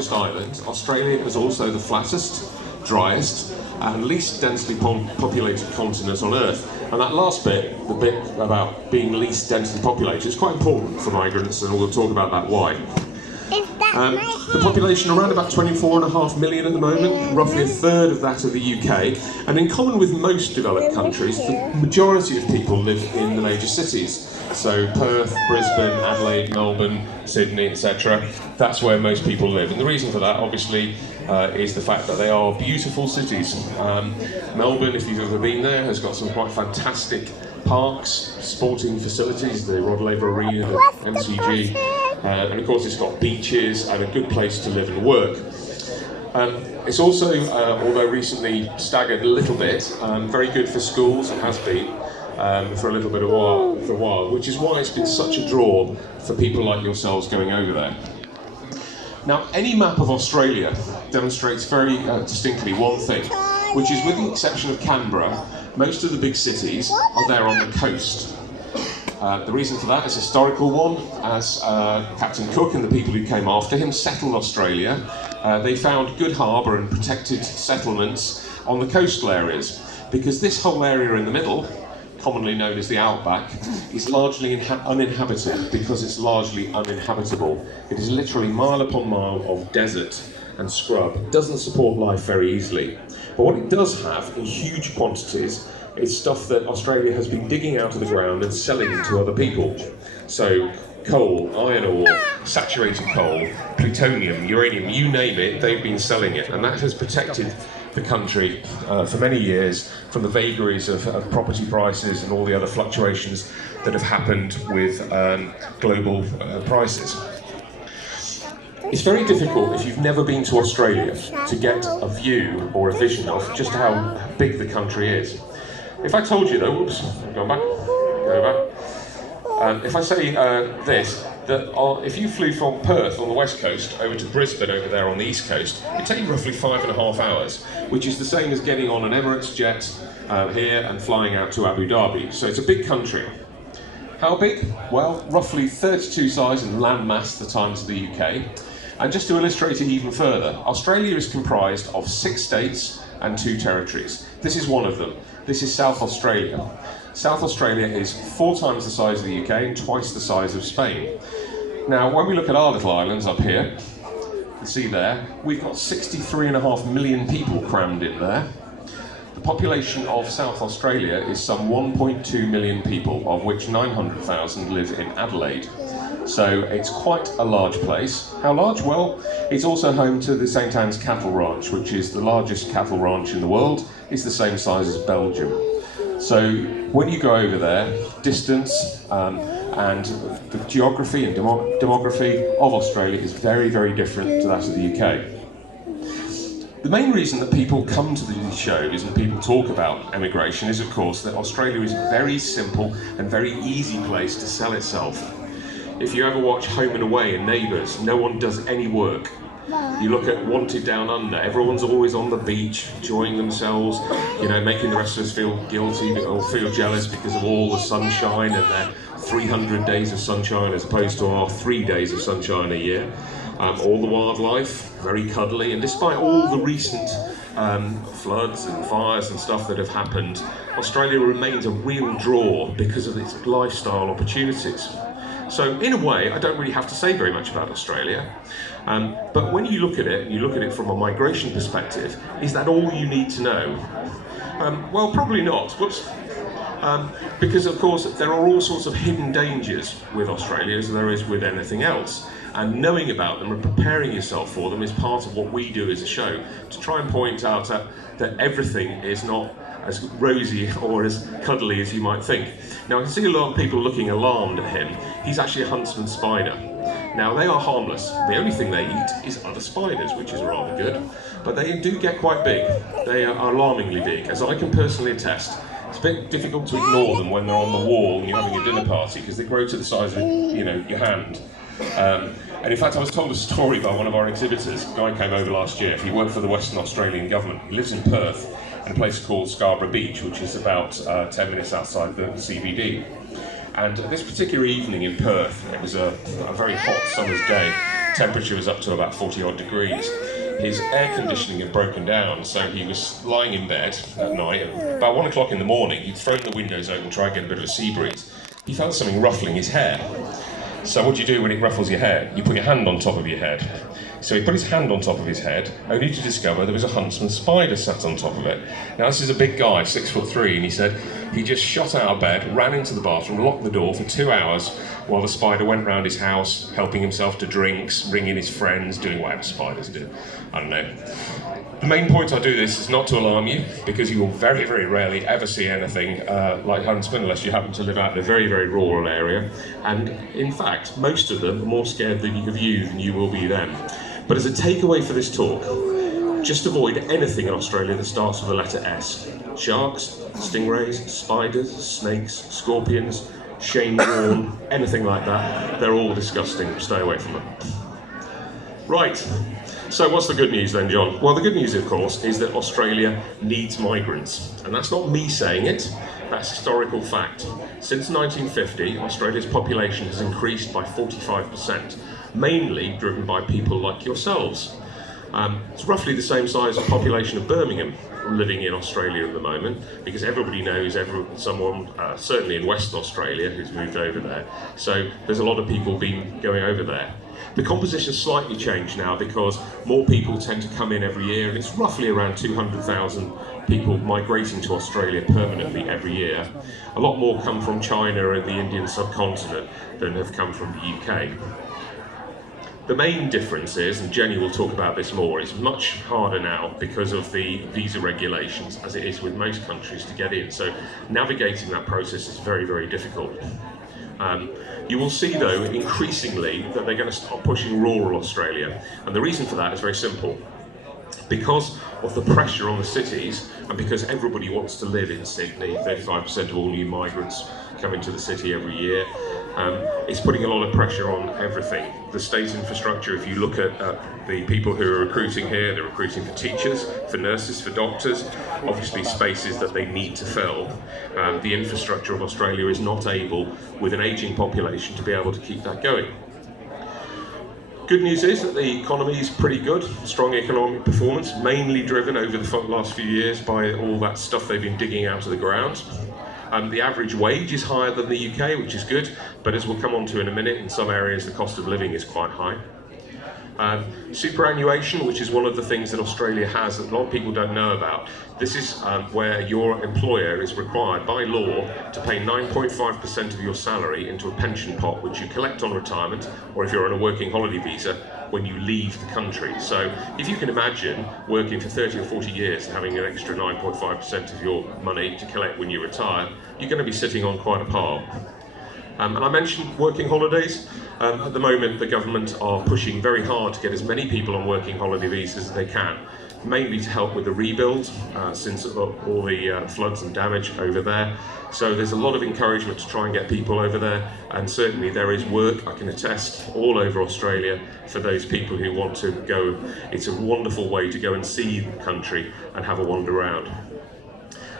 largest island, Australia is also the flattest, driest, and least densely populated continent on Earth. And that last bit, the bit about being least densely populated, is quite important for migrants, and we'll talk about that why. The population around about 24.5 million at the moment, roughly a third of that of the UK, and in common with most developed countries, the majority of people live in the major cities. So Perth, Brisbane, Adelaide, Melbourne, Sydney, etc. That's where most people live. And the reason for that, obviously, is the fact that they are beautiful cities. Melbourne, if you've ever been there, has got some quite fantastic parks, sporting facilities, the Rod Laver Arena, the MCG, and of course it's got beaches and a good place to live and work. It's also, although recently staggered a little bit, very good for schools, it has been, for a little bit of for a while, which is why it's been such a draw for people like yourselves going over there. Now, any map of Australia demonstrates very distinctly one thing, which is with the exception of Canberra, most of the big cities are there on the coast. The reason for that is a historical one, as Captain Cook and the people who came after him settled Australia. They found good harbour and protected settlements on the coastal areas, because this whole area in the middle, commonly known as the outback, is largely uninhabited because it's largely uninhabitable. It is literally mile upon mile of desert and scrub. It doesn't support life very easily. But what it does have in huge quantities is stuff that Australia has been digging out of the ground and selling to other people. So coal, iron ore, saturated coal, plutonium, uranium, you name it, they've been selling it. And that has protected the country for many years from the vagaries of property prices and all the other fluctuations that have happened with global prices. It's very difficult, if you've never been to Australia, to get a view or a vision of just how big the country is. If I told you though, whoops, go back. If I say this, that if you flew from Perth on the west coast over to Brisbane over there on the east coast, it'd take you roughly 5.5 hours, which is the same as getting on an Emirates jet here and flying out to Abu Dhabi. So it's a big country. How big? Well, roughly 32 size in land mass the times of the UK. And just to illustrate it even further, Australia is comprised of 6 states and 2 territories. This is one of them. This is South Australia. South Australia is 4 times the size of the UK and twice the size of Spain. Now, when we look at our little islands up here, you can see there, we've got 63.5 million people crammed in there. The population of South Australia is some 1.2 million people, of which 900,000 live in Adelaide. So it's quite a large place. How large? Well, it's also home to the St Anne's Cattle Ranch, which is the largest cattle ranch in the world. It's the same size as Belgium. So when you go over there, distance and the geography and demography of Australia is very, very different to that of the UK. The main reason that people come to these shows and people talk about emigration is, of course, that Australia is a very simple and very easy place to sell itself. If you ever watch Home and Away and Neighbours, no one does any work. You look at Wanted Down Under, everyone's always on the beach, enjoying themselves, you know, making the rest of us feel guilty or feel jealous because of all the sunshine and their 300 days of sunshine as opposed to our 3 days of sunshine a year. All the wildlife, very cuddly, and despite all the recent floods and fires and stuff that have happened, Australia remains a real draw because of its lifestyle opportunities. So in a way, I don't really have to say very much about Australia. But when you look at it, and you look at it from a migration perspective, is that all you need to know? Well, probably not. Whoops. Because of course, there are all sorts of hidden dangers with Australia as there is with anything else. And knowing about them and preparing yourself for them is part of what we do as a show, to try and point out that everything is not as rosy or as cuddly as you might think. Now, I can see a lot of people looking alarmed at him. He's actually a huntsman spider. Now, they are harmless. The only thing they eat is other spiders, which is rather good. But they do get quite big. They are alarmingly big, as I can personally attest. It's a bit difficult to ignore them when they're on the wall and you're having a dinner party, because they grow to the size of, you know, your hand. And in fact, I was told a story by one of our exhibitors. A guy came over last year. He worked for the Western Australian government. He lives in Perth, in a place called Scarborough Beach, which is about 10 minutes outside the CBD. And this particular evening in Perth, it was a very hot summer's day, temperature was up to about 40 odd degrees. His air conditioning had broken down, so he was lying in bed at night. About 1 o'clock in the morning, he'd thrown the windows open, tried to get a bit of a sea breeze. He felt something ruffling his hair. So what do you do when it ruffles your hair? You put your hand on top of your head. So he put his hand on top of his head, only to discover there was a huntsman spider sat on top of it. Now this is a big guy, 6'3", and he said he just shot out of bed, ran into the bathroom, locked the door for 2 hours while the spider went round his house, helping himself to drinks, ringing his friends, doing whatever spiders do. I don't know. The main point I do this is not to alarm you, because you will very, very rarely ever see anything like huntsmen unless you happen to live out in a very, very rural area. And in fact, most of them are more scared of you than you will be them. But as a takeaway for this talk, just avoid anything in Australia that starts with the letter S. Sharks, stingrays, spiders, snakes, scorpions, Shane Warne, anything like that. They're all disgusting. Stay away from them. Right. So what's the good news then, John? Well, the good news, of course, is that Australia needs migrants. And that's not me saying it, that's historical fact. Since 1950, Australia's population has increased by 45%, mainly driven by people like yourselves. It's roughly the same size as the population of Birmingham living in Australia at the moment, because everybody knows someone, certainly in Western Australia, who's moved over there. So there's a lot of people going over there. The composition's slightly changed now because more people tend to come in every year, and it's roughly around 200,000 people migrating to Australia permanently every year. A lot more come from China and the Indian subcontinent than have come from the UK. The main difference is, and Jenny will talk about this more, it's much harder now because of the visa regulations, as it is with most countries, to get in. So navigating that process is very, very difficult. You will see, though, increasingly that they're going to start pushing rural Australia. And the reason for that is very simple. Because of the pressure on the cities, and because everybody wants to live in Sydney, 35% of all new migrants come into the city every year, it's putting a lot of pressure on everything. The state infrastructure, if you look at the people who are recruiting here, they're recruiting for teachers, for nurses, for doctors, obviously spaces that they need to fill. The infrastructure of Australia is not able, with an ageing population, to be able to keep that going. Good news is that the economy is pretty good, strong economic performance, mainly driven over the last few years by all that stuff they've been digging out of the ground. The average wage is higher than the UK, which is good, but as we'll come on to in a minute, in some areas the cost of living is quite high. Superannuation, which is one of the things that Australia has that a lot of people don't know about. This is where your employer is required by law to pay 9.5% of your salary into a pension pot, which you collect on retirement, or if you're on a working holiday visa, when you leave the country. So if you can imagine working for 30 or 40 years and having an extra 9.5% of your money to collect when you retire, you're going to be sitting on quite a pile. And I mentioned working holidays. At the moment, the government are pushing very hard to get as many people on working holiday visas as they can, mainly to help with the rebuild, since all the floods and damage over there. So there's a lot of encouragement to try and get people over there, and certainly there is work, I can attest, all over Australia for those people who want to go. It's a wonderful way to go and see the country and have a wander around.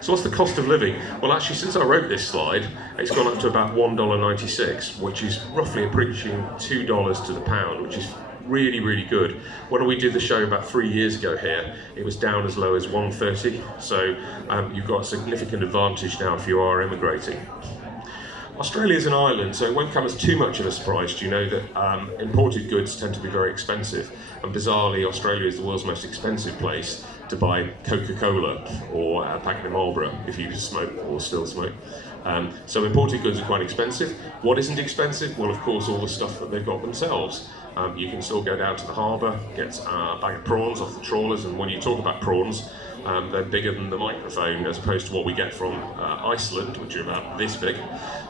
So what's the cost of living? Well, actually, since I wrote this slide, it's gone up to about $1.96, which is roughly approaching $2 to the pound, which is really, really good. When we did the show about 3 years ago here, it was down as low as $1.30. So you've got a significant advantage now if you are immigrating. Australia's an island, so it won't come as too much of a surprise to you know that imported goods tend to be very expensive. And bizarrely, Australia is the world's most expensive place to buy Coca-Cola or a packet of Marlboro if you smoke or still smoke. So imported goods are quite expensive. What isn't expensive? Well, of course, all the stuff that they've got themselves. You can still go down to the harbour, get a bag of prawns off the trawlers, and when you talk about prawns, they're bigger than the microphone as opposed to what we get from Iceland, which are about this big.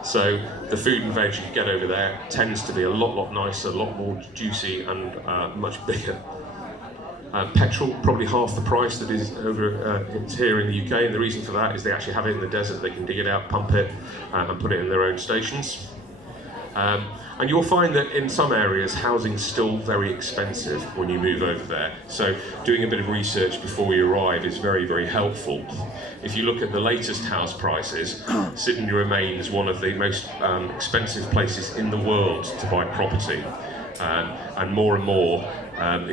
So the food and veg you get over there tends to be a lot nicer, a lot more juicy and much bigger. Petrol, probably half the price that is over here in the UK, and the reason for that is they actually have it in the desert. They can dig it out, pump it, and put it in their own stations. And you'll find that in some areas housing's still very expensive when you move over there. So doing a bit of research before you arrive is very, very helpful. If you look at the latest house prices, Sydney remains one of the most expensive places in the world to buy property. and more,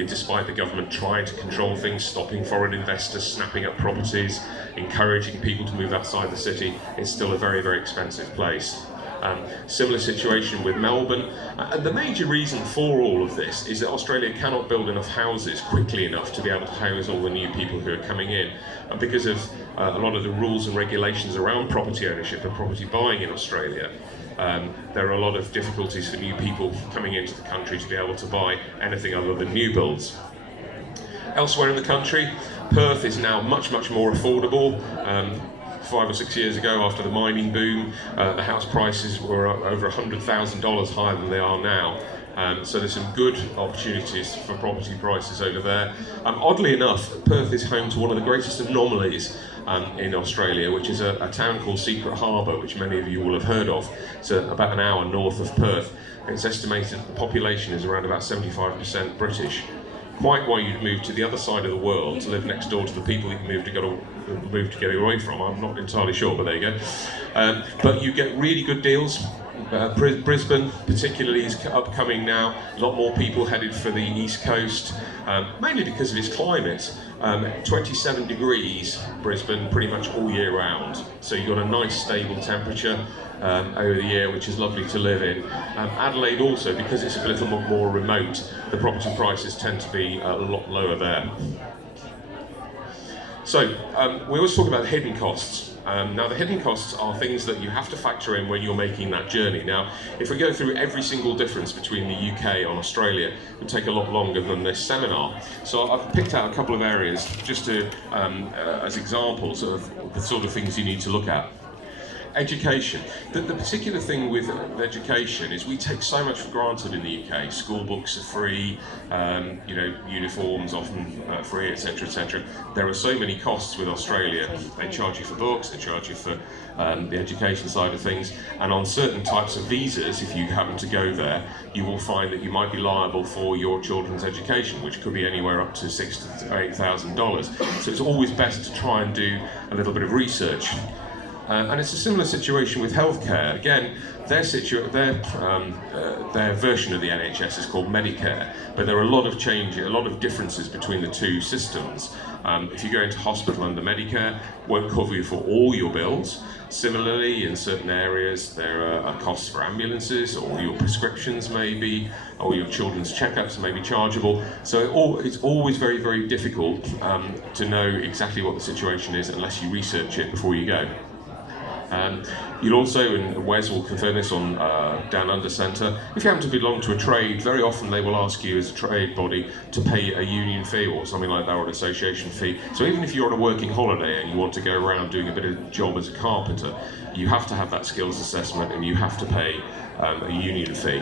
despite the government trying to control things, stopping foreign investors snapping up properties, encouraging people to move outside the city, it's still a very, very expensive place. Similar situation with Melbourne. And the major reason for all of this is that Australia cannot build enough houses quickly enough to be able to house all the new people who are coming in. And because of a lot of the rules and regulations around property ownership and property buying in Australia, there are a lot of difficulties for new people coming into the country to be able to buy anything other than new builds. Elsewhere in the country, Perth is now much, much more affordable. 5 or 6 years ago, after the mining boom, the house prices were over $100,000 higher than they are now. So there's some good opportunities for property prices over there. Oddly enough, Perth is home to one of the greatest anomalies in Australia, which is a town called Secret Harbour, which many of you will have heard of. It's about an hour north of Perth. It's estimated the population is around about 75% British. Quite why you'd move to the other side of the world to live next door to the people that you move to get away from, I'm not entirely sure, but there you go. But you get really good deals. Brisbane particularly is upcoming now. A lot more people headed for the east coast, mainly because of its climate. 27 degrees Brisbane pretty much all year round, so you've got a nice stable temperature over the year, which is lovely to live in. Adelaide also, because it's a little more remote, the property prices tend to be a lot lower there. So we always talk about hidden costs. Now the hidden costs are things that you have to factor in when you're making that journey. Now if we go through every single difference between the UK and Australia, it would take a lot longer than this seminar. So I've picked out a couple of areas just to, as examples of the sort of things you need to look at. Education. The particular thing with education is we take so much for granted in the UK. School books are free, uniforms often free, etc., etc. There are so many costs with Australia. They charge you for books, they charge you for the education side of things, and on certain types of visas, if you happen to go there, you will find that you might be liable for your children's education, which could be anywhere up to $6,000 to $8,000. So it's always best to try and do a little bit of research. And it's a similar situation with healthcare. Again, their version of the NHS is called Medicare, but there are a lot of differences between the two systems. If you go into hospital under Medicare, it won't cover you for all your bills. Similarly, in certain areas, there are costs for ambulances, or your prescriptions maybe, or your children's checkups may be chargeable. So it's always very, very difficult to know exactly what the situation is unless you research it before you go. You'll also, and Wes will confirm this on Down Under Centre, if you happen to belong to a trade, very often they will ask you as a trade body to pay a union fee or something like that, or an association fee. So even if you're on a working holiday and you want to go around doing a bit of job as a carpenter, you have to have that skills assessment and you have to pay a union fee.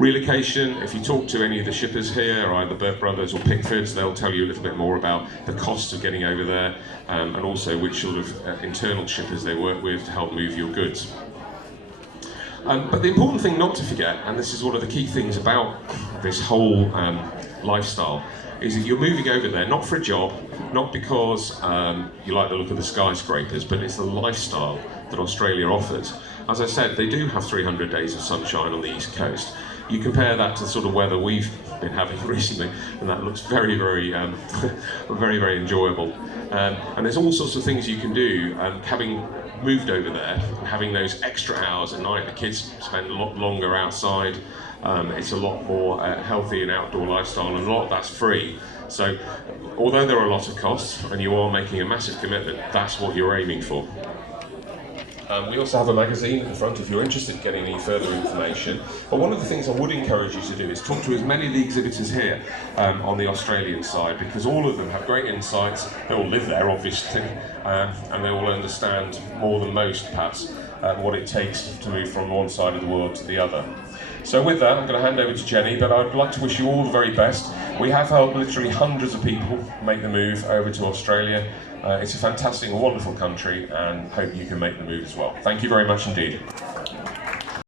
Relocation, if you talk to any of the shippers here, either Burt Brothers or Pickfords, they'll tell you a little bit more about the cost of getting over there, and also which sort of internal shippers they work with to help move your goods. But the important thing not to forget, and this is one of the key things about this whole lifestyle, is that you're moving over there not for a job, not because you like the look of the skyscrapers, but it's the lifestyle that Australia offers. As I said, they do have 300 days of sunshine on the east coast. You compare that to the sort of weather we've been having recently, and that looks very, very, very, very enjoyable. And there's all sorts of things you can do. Having moved over there, having those extra hours at night, the kids spend a lot longer outside. It's a lot more healthy and outdoor lifestyle, and a lot of that's free. So, although there are a lot of costs, and you are making a massive commitment, that's what you're aiming for. We also have a magazine at the front if you're interested in getting any further information. But one of the things I would encourage you to do is talk to as many of the exhibitors here on the Australian side, because all of them have great insights. They all live there, obviously, and they all understand more than most, perhaps, what it takes to move from one side of the world to the other. So with that, I'm going to hand over to Jenny, but I'd like to wish you all the very best. We have helped literally hundreds of people make the move over to Australia. It's a fantastic and wonderful country, and hope you can make the move as well. Thank you very much indeed.